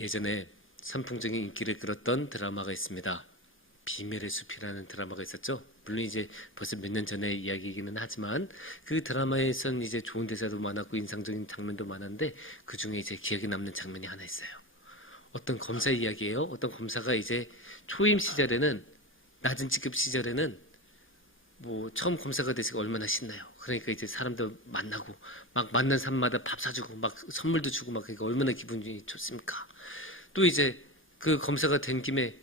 예전에 선풍적인 인기를 끌었던 드라마가 있습니다. 비밀의 숲이라는 드라마가 있었죠. 물론 이제 벌써 몇 년 전의 이야기이기는 하지만 그 드라마에선 이제 좋은 대사도 많았고 인상적인 장면도 많았는데 그 중에 이제 기억에 남는 장면이 하나 있어요. 어떤 검사 이야기예요. 어떤 검사가 이제 초임 시절에는 낮은 직급 시절에는 뭐 처음 검사가 됐으니까 얼마나 신나요. 그러니까 이제 사람들 만나고 막 만난 사람마다 밥 사주고 막 선물도 주고 막 그러니까 얼마나 기분이 좋습니까. 또 이제 그 검사가 된 김에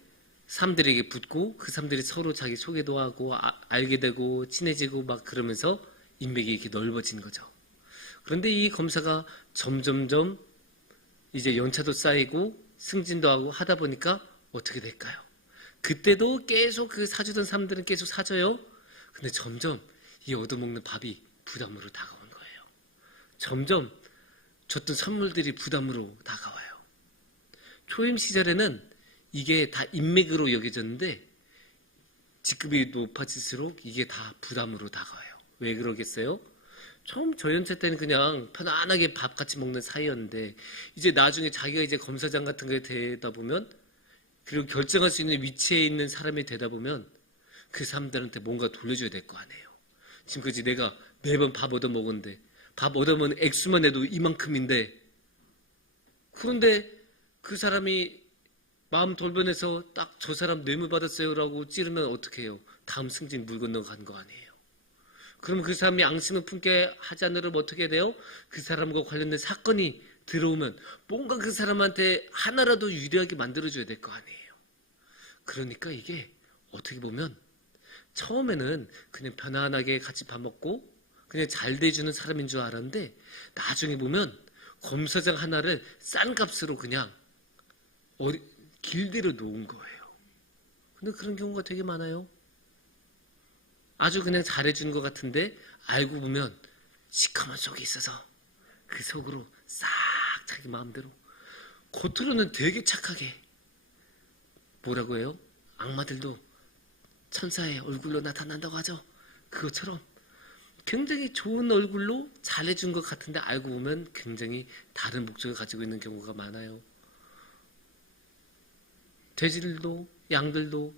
사람들에게 붙고 그 사람들이 서로 자기 소개도 하고 알게 되고 친해지고 막 그러면서 인맥이 이렇게 넓어진 거죠. 그런데 이 검사가 점점점 이제 연차도 쌓이고 승진도 하고 하다 보니까 어떻게 될까요? 그때도 계속 그 사주던 사람들은 계속 사줘요. 근데 점점 이 얻어먹는 밥이 부담으로 다가온 거예요. 점점 줬던 선물들이 부담으로 다가와요. 초임 시절에는 이게 다 인맥으로 여겨졌는데 직급이 높아질수록 이게 다 부담으로 다가와요. 왜 그러겠어요? 처음 저연차 때는 그냥 편안하게 밥 같이 먹는 사이였는데 이제 나중에 자기가 이제 검사장 같은 게 되다 보면 그리고 결정할 수 있는 위치에 있는 사람이 되다 보면 그 사람들한테 뭔가 돌려줘야 될 거 아니에요. 지금까지 내가 매번 밥 얻어 먹었는데 밥 얻어 먹은 액수만 해도 이만큼인데 그런데 그 사람이 마음 돌변해서 딱 저 사람 뇌물 받았어요 라고 찌르면 어떻게 해요? 다음 승진 물 건너 간 거 아니에요. 그럼 그 사람이 앙심을 품게 하지 않으면 어떻게 돼요? 그 사람과 관련된 사건이 들어오면 뭔가 그 사람한테 하나라도 유리하게 만들어줘야 될 거 아니에요. 그러니까 이게 어떻게 보면 처음에는 그냥 편안하게 같이 밥 먹고 그냥 잘 대주는 사람인 줄 알았는데 나중에 보면 검사장 하나를 싼 값으로 그냥 길들여 놓은 거예요. 근데 그런 경우가 되게 많아요. 아주 그냥 잘해준 것 같은데 알고 보면 시커먼 속이 있어서 그 속으로 싹 자기 마음대로 겉으로는 되게 착하게 뭐라고 해요? 악마들도 천사의 얼굴로 나타난다고 하죠. 그것처럼 굉장히 좋은 얼굴로 잘해준 것 같은데 알고 보면 굉장히 다른 목적을 가지고 있는 경우가 많아요. 돼지들도 양들도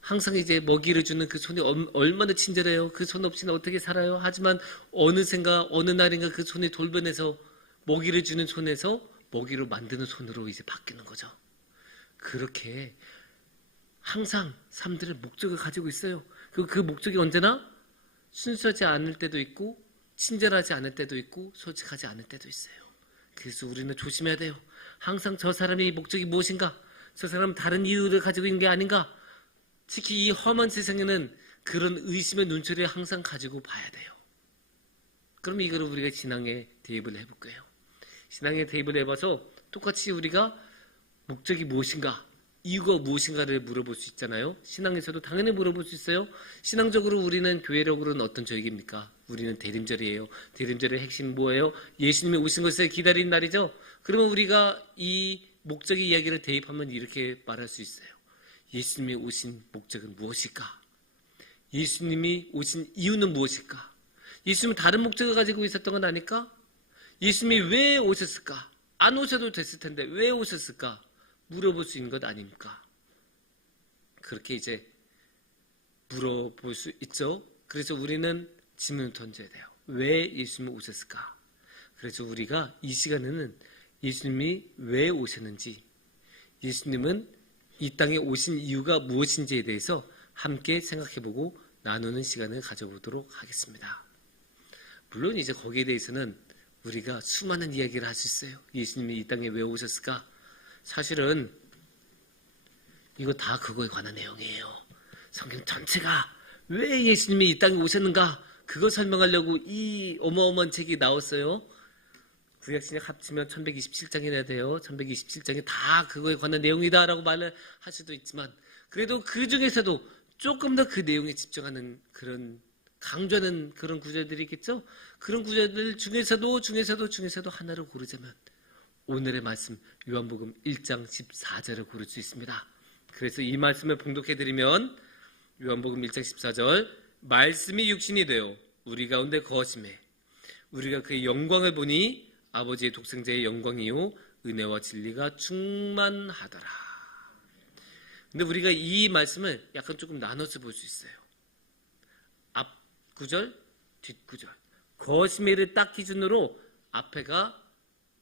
항상 이제 먹이를 주는 그 손이 얼마나 친절해요. 그 손 없이는 어떻게 살아요. 하지만 어느샌가 어느 날인가 그 손이 돌변해서 먹이를 주는 손에서 먹이로 만드는 손으로 이제 바뀌는 거죠. 그렇게 항상 사람들은 목적을 가지고 있어요. 그 목적이 언제나 순수하지 않을 때도 있고 친절하지 않을 때도 있고 솔직하지 않을 때도 있어요. 그래서 우리는 조심해야 돼요. 항상 저 사람의 목적이 무엇인가? 저 사람은 다른 이유를 가지고 있는 게 아닌가? 특히 이 험한 세상에는 그런 의심의 눈초리를 항상 가지고 봐야 돼요. 그럼 이거를 우리가 신앙에 대입을 해볼 거예요. 신앙에 대입을 해봐서 똑같이 우리가 목적이 무엇인가? 이유가 무엇인가를 물어볼 수 있잖아요. 신앙에서도 당연히 물어볼 수 있어요. 신앙적으로 우리는 교회력으로는 어떤 절기입니까? 우리는 대림절이에요. 대림절의 핵심 뭐예요? 예수님이 오신 것을 기다리는 날이죠. 그러면 우리가 이 목적의 이야기를 대입하면 이렇게 말할 수 있어요. 예수님이 오신 목적은 무엇일까? 예수님이 오신 이유는 무엇일까? 예수님은 다른 목적을 가지고 있었던 건 아닐까? 예수님이 왜 오셨을까? 안 오셔도 됐을 텐데 왜 오셨을까? 물어볼 수 있는 것 아닙니까? 그렇게 이제 물어볼 수 있죠. 그래서 우리는 질문을 던져야 돼요. 왜 예수님이 오셨을까? 그래서 우리가 이 시간에는 예수님이 왜 오셨는지, 예수님은 이 땅에 오신 이유가 무엇인지에 대해서 함께 생각해보고 나누는 시간을 가져보도록 하겠습니다. 물론 이제 거기에 대해서는 우리가 수많은 이야기를 할 수 있어요. 예수님이 이 땅에 왜 오셨을까? 사실은 이거 다 그거에 관한 내용이에요. 성경 전체가 왜 예수님이 이 땅에 오셨는가? 그거 설명하려고 이 어마어마한 책이 나왔어요. 구약 신약 합치면 1127장이나 돼요. 1127장이 다 그거에 관한 내용이다라고 말을 할 수도 있지만 그래도 그 중에서도 조금 더 그 내용에 집중하는 그런 강조하는 그런 구절들이 있겠죠. 그런 구절들 중에서도 하나를 고르자면 오늘의 말씀 요한복음 1장 14절을 고를 수 있습니다. 그래서 이 말씀을 봉독해드리면 요한복음 1장 14절 말씀이 육신이 되어 우리 가운데 거하심에 우리가 그의 영광을 보니 아버지의 독생자의 영광이요 은혜와 진리가 충만하더라. 근데 우리가 이 말씀을 약간 조금 나눠서 볼 수 있어요. 앞 구절, 뒷 구절. 거시매를 딱 기준으로 앞에가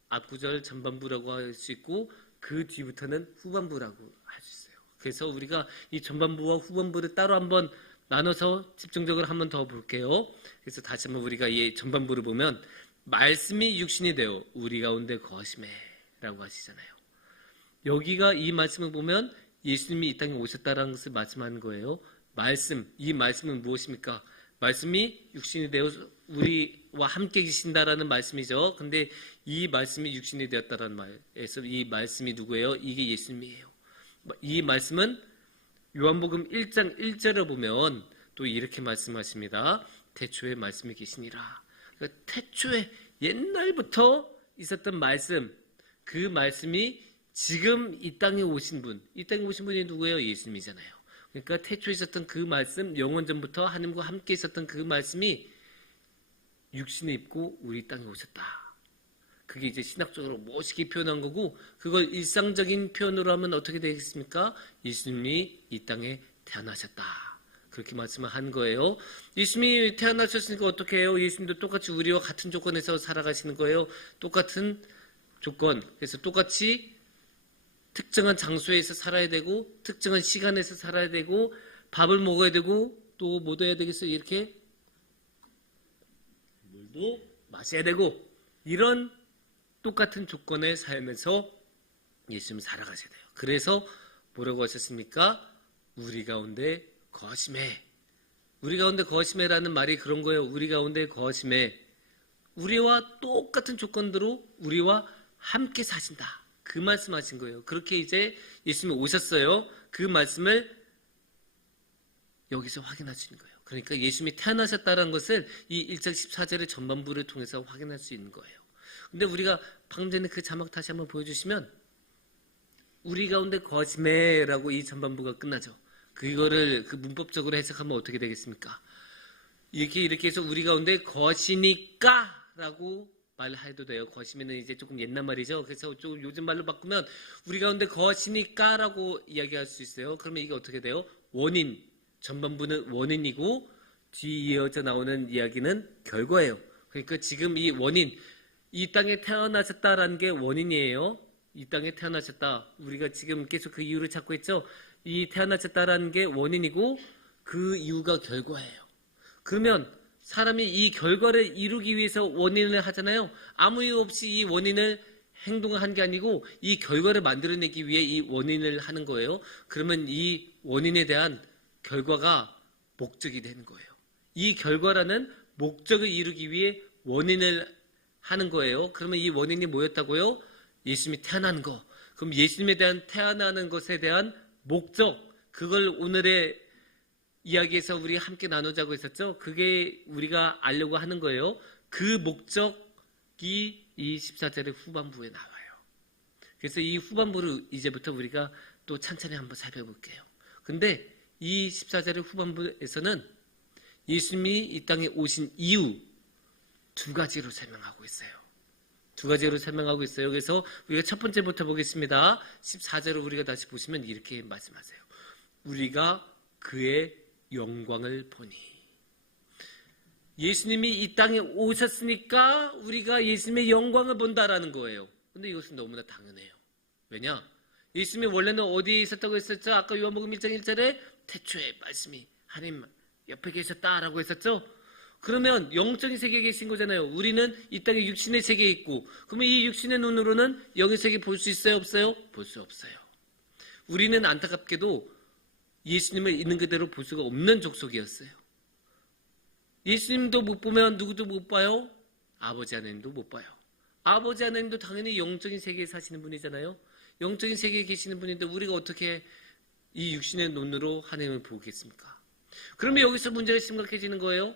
앞구절 전반부라고 할 수 있고 그 뒤부터는 후반부라고 할 수 있어요. 그래서 우리가 이 전반부와 후반부를 따로 한번 나눠서 집중적으로 한번 더 볼게요. 그래서 다시 한번 우리가 이 전반부를 보면 말씀이 육신이 되어 우리 가운데 거하시매라고 하시잖아요. 여기가 이 말씀을 보면 예수님이 이 땅에 오셨다는 것을 말씀하는 거예요. 말씀, 이 말씀은 무엇입니까? 말씀이 육신이 되어 우리와 함께 계신다라는 말씀이죠. 근데 이 말씀이 육신이 되었다라는 말에서 이 말씀이 누구예요? 이게 예수님이에요. 이 말씀은 요한복음 1장 1절을 보면 또 이렇게 말씀하십니다. 태초에 말씀이 계시니라. 그러니까 태초에 옛날부터 있었던 말씀, 그 말씀이 지금 이 땅에 오신 분, 이 땅에 오신 분이 누구예요? 예수님이잖아요. 그러니까 태초에 있었던 그 말씀, 영원전부터 하나님과 함께 있었던 그 말씀이 육신을 입고 우리 땅에 오셨다. 그게 이제 신학적으로 멋있게 표현한 거고, 그걸 일상적인 표현으로 하면 어떻게 되겠습니까? 예수님이 이 땅에 태어나셨다. 그렇게 말씀을 한 거예요. 예수님이 태어나셨으니까 어떻게 해요? 예수님도 똑같이 우리와 같은 조건에서 살아가시는 거예요. 똑같은 조건. 그래서 똑같이 특정한 장소에서 살아야 되고, 특정한 시간에서 살아야 되고, 밥을 먹어야 되고, 또 뭐 해야 되겠어요? 이렇게 물도 마셔야 되고, 이런 똑같은 조건에 살면서 예수님 살아가셔야 돼요. 그래서 뭐라고 하셨습니까? 우리 가운데 거하시매. 우리 가운데 거하시매라는 말이 그런 거예요. 우리 가운데 거하시매. 우리와 똑같은 조건으로 우리와 함께 사신다. 그 말씀하신 거예요. 그렇게 이제 예수님이 오셨어요. 그 말씀을 여기서 확인할 수 있는 거예요. 그러니까 예수님이 태어나셨다는 것을 이 1장 14절의 전반부를 통해서 확인할 수 있는 거예요. 근데 우리가 방금 전에 그 자막 다시 한번 보여주시면 우리 가운데 거하시매라고 이 전반부가 끝나죠. 그거를 그 문법적으로 해석하면 어떻게 되겠습니까? 이렇게 해서 우리 가운데 거하시니까 라고 말해도 돼요. 거하시면은 이제 조금 옛날 말이죠. 그래서 좀 요즘 말로 바꾸면 우리 가운데 거하시니까 라고 이야기할 수 있어요. 그러면 이게 어떻게 돼요? 원인, 전반부는 원인이고 뒤에 이어져 나오는 이야기는 결과예요. 그러니까 지금 이 원인, 이 땅에 태어나셨다라는 게 원인이에요. 이 땅에 태어나셨다. 우리가 지금 계속 그 이유를 찾고 있죠. 이 태어나셨다라는 게 원인이고 그 이유가 결과예요. 그러면 사람이 이 결과를 이루기 위해서 원인을 하잖아요. 아무 이유 없이 이 원인을 행동을 한 게 아니고 이 결과를 만들어내기 위해 이 원인을 하는 거예요. 그러면 이 원인에 대한 결과가 목적이 되는 거예요. 이 결과라는 목적을 이루기 위해 원인을 하는 거예요. 그러면 이 원인이 뭐였다고요? 예수님이 태어난 거. 그럼 예수님에 대한 태어나는 것에 대한 목적, 그걸 오늘의 이야기에서 우리 함께 나누자고 했었죠. 그게 우리가 알려고 하는 거예요. 그 목적이 이 14절의 후반부에 나와요. 그래서 이 후반부를 이제부터 우리가 또 찬찬히 한번 살펴볼게요. 근데 이 14절의 후반부에서는 예수님이 이 땅에 오신 이유 두 가지로 설명하고 있어요. 두 가지로 설명하고 있어요. 그래서 우리가 첫 번째부터 보겠습니다. 14절을 우리가 다시 보시면 이렇게 말씀하세요. 우리가 그의 영광을 보니. 예수님이 이 땅에 오셨으니까 우리가 예수님의 영광을 본다라는 거예요. 근데 이것은 너무나 당연해요. 왜냐? 예수님이 원래는 어디에 있었다고 했었죠? 아까 요한복음 1장 1절에 태초에 말씀이 하나님 옆에 계셨다라고 했었죠? 그러면 영적인 세계에 계신 거잖아요. 우리는 이 땅에 육신의 세계에 있고, 그러면 이 육신의 눈으로는 영의 세계 볼 수 있어요? 없어요? 볼 수 없어요. 우리는 안타깝게도 예수님을 있는 그대로 볼 수가 없는 족속이었어요. 예수님도 못 보면 누구도 못 봐요? 아버지 하나님도 못 봐요. 아버지 하나님도 당연히 영적인 세계에 사시는 분이잖아요. 영적인 세계에 계시는 분인데 우리가 어떻게 이 육신의 눈으로 하나님을 보겠습니까? 그러면 여기서 문제가 심각해지는 거예요.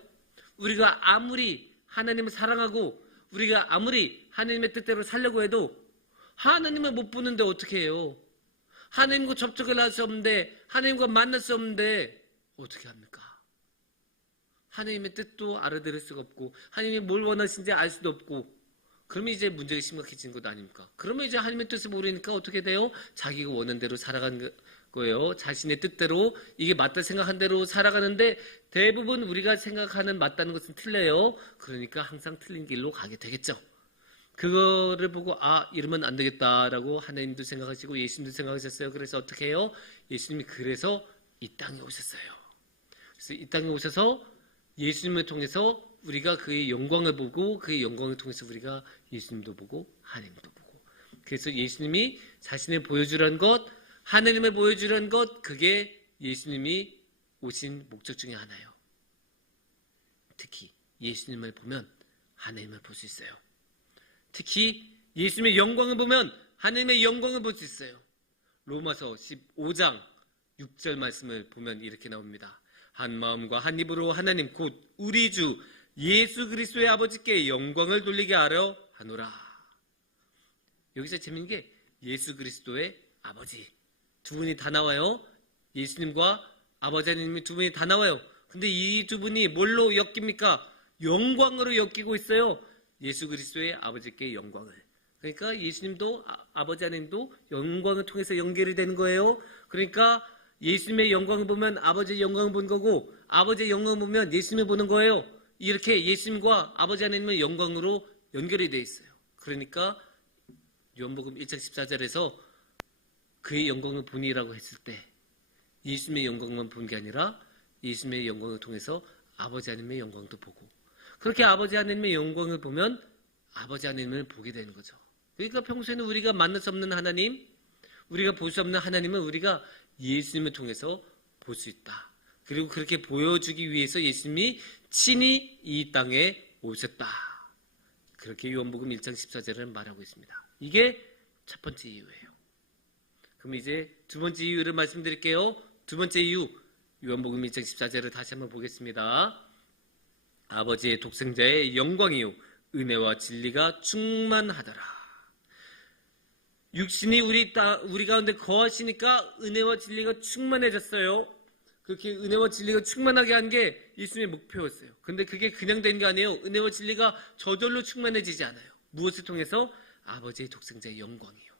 우리가 아무리 하나님을 사랑하고 우리가 아무리 하나님의 뜻대로 살려고 해도 하나님을 못 보는데 어떻게 해요? 하나님과 접촉을 할 수 없는데, 하나님과 만날 수 없는데 어떻게 합니까? 하나님의 뜻도 알아들을 수가 없고 하나님이 뭘 원하시는지 알 수도 없고, 그러면 이제 문제가 심각해지는 것 아닙니까? 그러면 이제 하나님의 뜻을 모르니까 어떻게 돼요? 자기가 원하는 대로 살아가는 거예요. 자신의 뜻대로 이게 맞다 생각한 대로 살아가는데 대부분 우리가 생각하는 맞다는 것은 틀려요. 그러니까 항상 틀린 길로 가게 되겠죠. 그거를 보고 이러면 안 되겠다라고 하나님도 생각하시고 예수님도 생각하셨어요. 그래서 어떻게 해요? 예수님이 그래서 이 땅에 오셨어요. 그래서 이 땅에 오셔서 예수님을 통해서 우리가 그의 영광을 보고 그의 영광을 통해서 우리가 예수님도 보고 하나님도 보고, 그래서 예수님이 자신을 보여주라는 것, 하나님을 보여주라는 것, 그게 예수님이 오신 목적 중에 하나예요. 특히 예수님을 보면 하나님을 볼 수 있어요. 특히 예수님의 영광을 보면 하나님의 영광을 볼 수 있어요. 로마서 15장 6절 말씀을 보면 이렇게 나옵니다. 한 마음과 한 입으로 하나님 곧 우리 주 예수 그리스도의 아버지께 영광을 돌리게 하려 하노라. 여기서 재밌는 게 예수 그리스도의 아버지 두 분이 다 나와요. 예수님과 아버지 하나님이 두 분이 다 나와요. 근데 이 두 분이 뭘로 엮입니까? 영광으로 엮이고 있어요. 예수 그리스도의 아버지께 영광을. 그러니까 예수님도 아버지 하나님도 영광을 통해서 연결이 되는 거예요. 그러니까 예수님의 영광을 보면 아버지의 영광을 본 거고, 아버지의 영광을 보면 예수님을 보는 거예요. 이렇게 예수님과 아버지 하나님의 영광으로 연결이 되어 있어요. 그러니까 요한복음 1장 14절에서 그의 영광을 보니라고 했을 때 예수님의 영광만 본 게 아니라 예수님의 영광을 통해서 아버지 하나님의 영광도 보고, 그렇게 아버지 하나님의 영광을 보면 아버지 하나님을 보게 되는 거죠. 그러니까 평소에는 우리가 만날 수 없는 하나님, 우리가 볼 수 없는 하나님을 우리가 예수님을 통해서 볼 수 있다. 그리고 그렇게 보여주기 위해서 예수님이 친히 이 땅에 오셨다. 그렇게 요한복음 1장 14절을 말하고 있습니다. 이게 첫 번째 이유예요. 그럼 이제 두 번째 이유를 말씀드릴게요. 두 번째 이유, 요한복음 1장 14절을 다시 한번 보겠습니다. 아버지의 독생자의 영광이요 은혜와 진리가 충만하더라. 육신이 우리 가운데 거하시니까 은혜와 진리가 충만해졌어요. 그렇게 은혜와 진리가 충만하게 한 게 예수님의 목표였어요. 근데 그게 그냥 된 게 아니에요. 은혜와 진리가 저절로 충만해지지 않아요. 무엇을 통해서? 아버지의 독생자의 영광이요.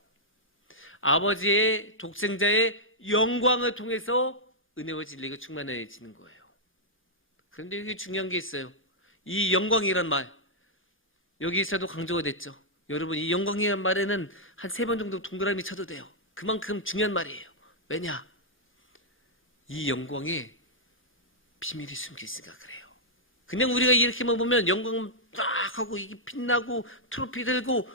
아버지의 독생자의 영광을 통해서 은혜와 진리가 충만해지는 거예요. 그런데 여기 중요한 게 있어요. 이 영광이란 말, 여기서도 강조가 됐죠. 여러분, 이 영광이란 말에는 한 3번 정도 동그라미 쳐도 돼요. 그만큼 중요한 말이에요. 왜냐? 이 영광에 비밀이 숨겨 있으니까 그래요. 그냥 우리가 이렇게만 보면 영광 딱 하고 이게 빛나고 트로피 들고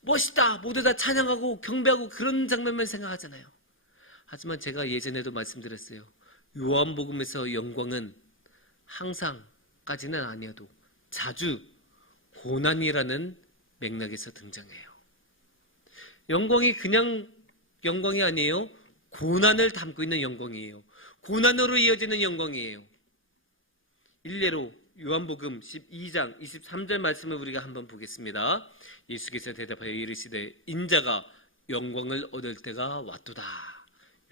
멋있다, 모두 다 찬양하고 경배하고 그런 장면만 생각하잖아요. 하지만 제가 예전에도 말씀드렸어요. 요한복음에서 영광은 항상까지는 아니어도 자주 고난이라는 맥락에서 등장해요. 영광이 그냥 영광이 아니에요. 고난을 담고 있는 영광이에요. 고난으로 이어지는 영광이에요. 일례로 요한복음 12장 23절 말씀을 우리가 한번 보겠습니다. 예수께서 대답하여 이르시되 인자가 영광을 얻을 때가 왔도다.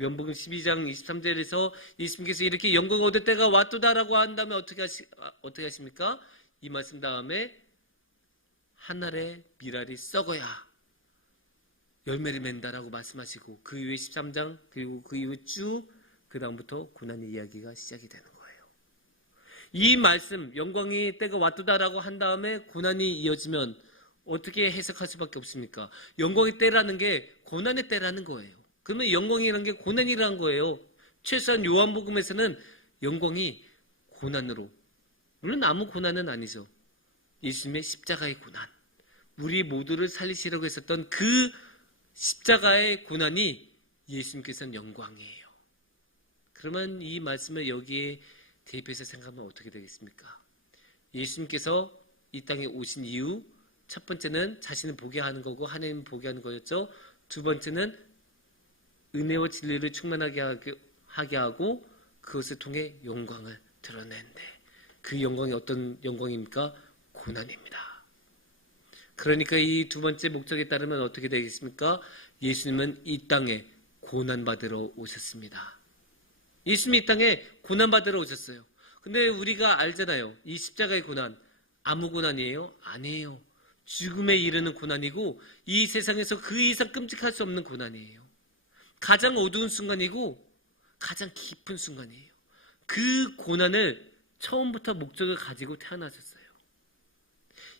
요한복음 12장 23절에서 예수님께서 이렇게 영광을 얻을 때가 왔도다라고 한 다음에 어떻게 하십니까? 이 말씀 다음에 한 알의 밀알이 썩어야 열매를 맺는다라고 말씀하시고, 그 이후에 13장 그리고 그 이후 쭉 그 다음부터 고난의 이야기가 시작이 되는 거예요. 이 말씀 영광의 때가 왔도다라고 한 다음에 고난이 이어지면 어떻게 해석할 수밖에 없습니까? 영광의 때라는 게 고난의 때라는 거예요. 그러면 영광이라는 게 고난이라는 거예요. 최소한 요한복음에서는 영광이 고난으로, 물론 아무 고난은 아니죠. 예수님의 십자가의 고난, 우리 모두를 살리시려고 했었던 그 십자가의 고난이 예수님께서는 영광이에요. 그러면 이 말씀을 여기에 대입해서 생각하면 어떻게 되겠습니까? 예수님께서 이 땅에 오신 이유, 첫 번째는 자신을 보게 하는 거고 하나님을 보게 하는 거였죠. 두 번째는 은혜와 진리를 충만하게 하게 하고 그것을 통해 영광을 드러내는데, 그 영광이 어떤 영광입니까? 고난입니다. 그러니까 이 두 번째 목적에 따르면 어떻게 되겠습니까? 예수님은 이 땅에 고난받으러 오셨습니다. 예수님이 이 땅에 고난받으러 오셨어요. 근데 우리가 알잖아요. 이 십자가의 고난, 아무 고난이에요? 아니에요. 죽음에 이르는 고난이고 이 세상에서 그 이상 끔찍할 수 없는 고난이에요. 가장 어두운 순간이고 가장 깊은 순간이에요. 그 고난을 처음부터 목적을 가지고 태어나셨어요.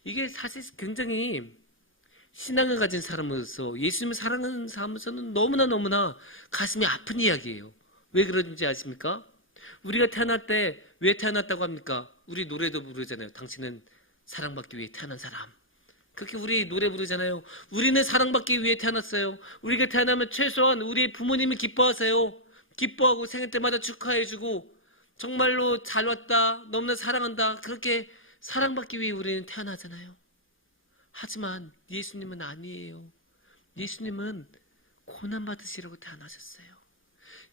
이게 사실 굉장히 신앙을 가진 사람으로서 예수님을 사랑하는 사람으로서는 너무나 가슴이 아픈 이야기예요. 왜 그런지 아십니까? 우리가 태어날 때 왜 태어났다고 합니까? 우리 노래도 부르잖아요. 당신은 사랑받기 위해 태어난 사람. 그렇게 우리 노래 부르잖아요. 우리는 사랑받기 위해 태어났어요. 우리가 태어나면 최소한 우리의 부모님이 기뻐하세요. 기뻐하고 생일 때마다 축하해주고 정말로 잘 왔다, 너무나 사랑한다, 그렇게 사랑받기 위해 우리는 태어나잖아요. 하지만 예수님은 아니에요. 예수님은 고난받으시라고 태어나셨어요.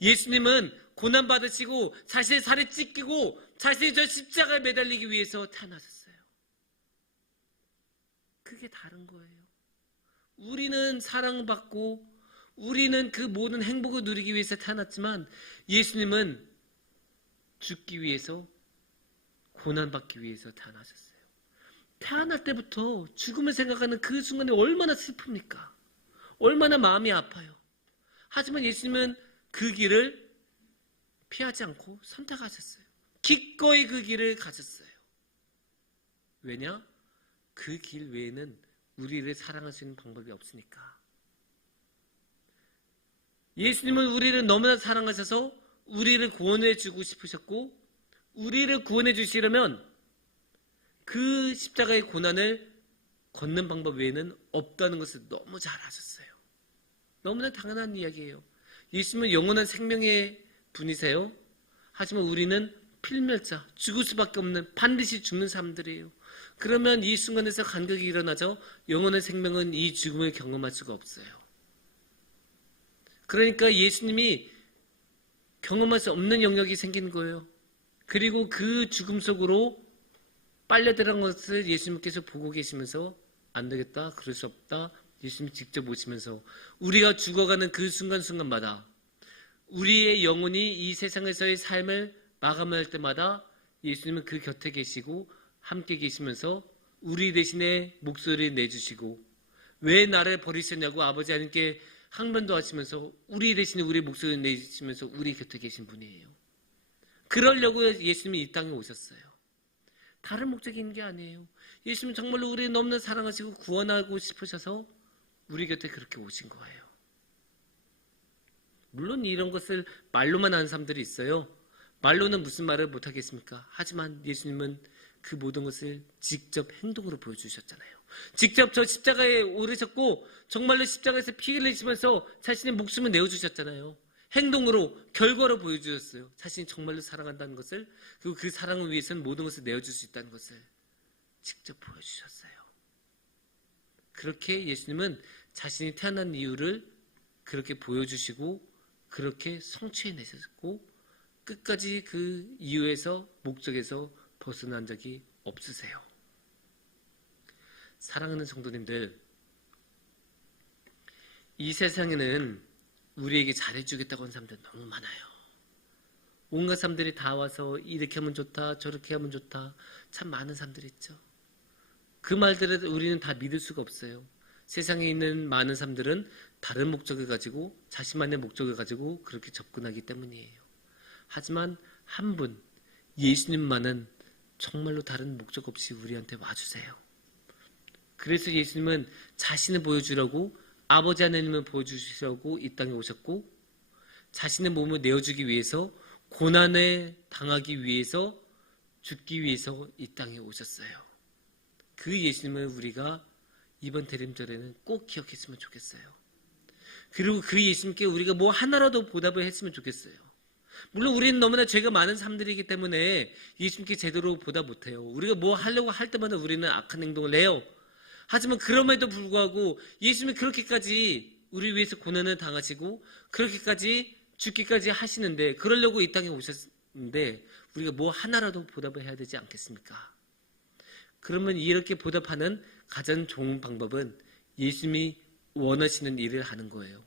예수님은 고난받으시고 자신의 살이 찢기고 자신이 저 십자가에 매달리기 위해서 태어나셨어요. 그게 다른 거예요. 우리는 사랑받고 우리는 그 모든 행복을 누리기 위해서 태어났지만 예수님은 죽기 위해서 고난받기 위해서 태어나셨어요. 태어날 때부터 죽음을 생각하는 그 순간이 얼마나 슬픕니까? 얼마나 마음이 아파요. 하지만 예수님은 그 길을 피하지 않고 선택하셨어요. 기꺼이 그 길을 가셨어요. 왜냐? 그 길 외에는 우리를 사랑할 수 있는 방법이 없으니까. 예수님은 우리를 너무나 사랑하셔서 우리를 구원해 주고 싶으셨고 우리를 구원해 주시려면 그 십자가의 고난을 걷는 방법 외에는 없다는 것을 너무 잘 아셨어요. 너무나 당연한 이야기예요. 예수님은 영원한 생명의 분이세요. 하지만 우리는 필멸자, 죽을 수밖에 없는 반드시 죽는 사람들이에요. 그러면 이 순간에서 간격이 일어나죠. 영원한 생명은 이 죽음을 경험할 수가 없어요. 그러니까 예수님이 경험할 수 없는 영역이 생기는 거예요. 그리고 그 죽음 속으로 빨려들은 것을 예수님께서 보고 계시면서 안 되겠다, 그럴 수 없다, 예수님이 직접 오시면서 우리가 죽어가는 그 순간순간마다 우리의 영혼이 이 세상에서의 삶을 마감할 때마다 예수님은 그 곁에 계시고 함께 계시면서 우리 대신에 목소리를 내주시고 왜 나를 버리셨냐고 아버지 하나님께 항변도 하시면서 우리 대신에 우리 목소리를 내주시면서 우리 곁에 계신 분이에요. 그러려고 예수님이 이 땅에 오셨어요. 다른 목적이 있는 게 아니에요. 예수님은 정말로 우리를 너무나 사랑하시고 구원하고 싶으셔서 우리 곁에 그렇게 오신 거예요. 물론 이런 것을 말로만 하는 사람들이 있어요. 말로는 무슨 말을 못하겠습니까? 하지만 예수님은 그 모든 것을 직접 행동으로 보여주셨잖아요. 직접 저 십자가에 오르셨고 정말로 십자가에서 피 흘리시면서 자신의 목숨을 내어주셨잖아요. 행동으로, 결과로 보여주셨어요. 자신이 정말로 사랑한다는 것을, 그리고 그 사랑을 위해서는 모든 것을 내어줄 수 있다는 것을 직접 보여주셨어요. 그렇게 예수님은 자신이 태어난 이유를 그렇게 보여주시고 그렇게 성취해내셨고 끝까지 그 이유에서, 목적에서 벗어난 적이 없으세요. 사랑하는 성도님들, 이 세상에는 우리에게 잘해주겠다고 하는 사람들 너무 많아요. 온갖 사람들이 다 와서 이렇게 하면 좋다, 저렇게 하면 좋다, 참 많은 사람들이 있죠. 그 말들을 우리는 다 믿을 수가 없어요. 세상에 있는 많은 사람들은 다른 목적을 가지고 자신만의 목적을 가지고 그렇게 접근하기 때문이에요. 하지만 한 분, 예수님만은 정말로 다른 목적 없이 우리한테 와주세요. 그래서 예수님은 자신을 보여주려고, 아버지 하나님을 보여주시려고 이 땅에 오셨고 자신의 몸을 내어주기 위해서, 고난에 당하기 위해서, 죽기 위해서 이 땅에 오셨어요. 그 예수님을 우리가 이번 대림절에는 꼭 기억했으면 좋겠어요. 그리고 그 예수님께 우리가 뭐 하나라도 보답을 했으면 좋겠어요. 물론 우리는 너무나 죄가 많은 사람들이기 때문에 예수님께 제대로 보답 못해요. 우리가 뭐 하려고 할 때마다 우리는 악한 행동을 해요. 하지만 그럼에도 불구하고 예수님이 그렇게까지 우리 위해서 고난을 당하시고 그렇게까지 죽기까지 하시는데, 그러려고 이 땅에 오셨는데 우리가 뭐 하나라도 보답을 해야 되지 않겠습니까? 그러면 이렇게 보답하는 가장 좋은 방법은 예수님이 원하시는 일을 하는 거예요.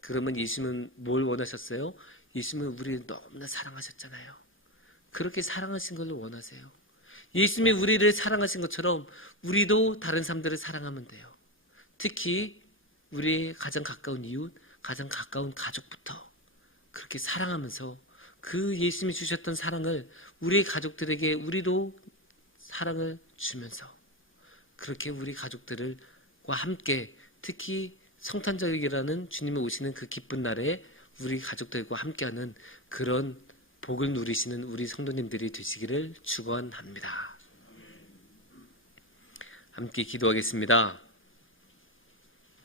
그러면 예수님은 뭘 원하셨어요? 예수님은 우리를 너무나 사랑하셨잖아요. 그렇게 사랑하신 걸 원하세요. 예수님이 우리를 사랑하신 것처럼 우리도 다른 사람들을 사랑하면 돼요. 특히 우리 가장 가까운 이웃, 가장 가까운 가족부터 그렇게 사랑하면서 그 예수님이 주셨던 사랑을 우리 가족들에게 우리도 사랑을 주면서 그렇게 우리 가족들과 함께 특히 성탄절이라는 주님이 오시는 그 기쁜 날에 우리 가족들과 함께하는 그런 복을 누리시는 우리 성도님들이 되시기를 축원합니다. 함께 기도하겠습니다.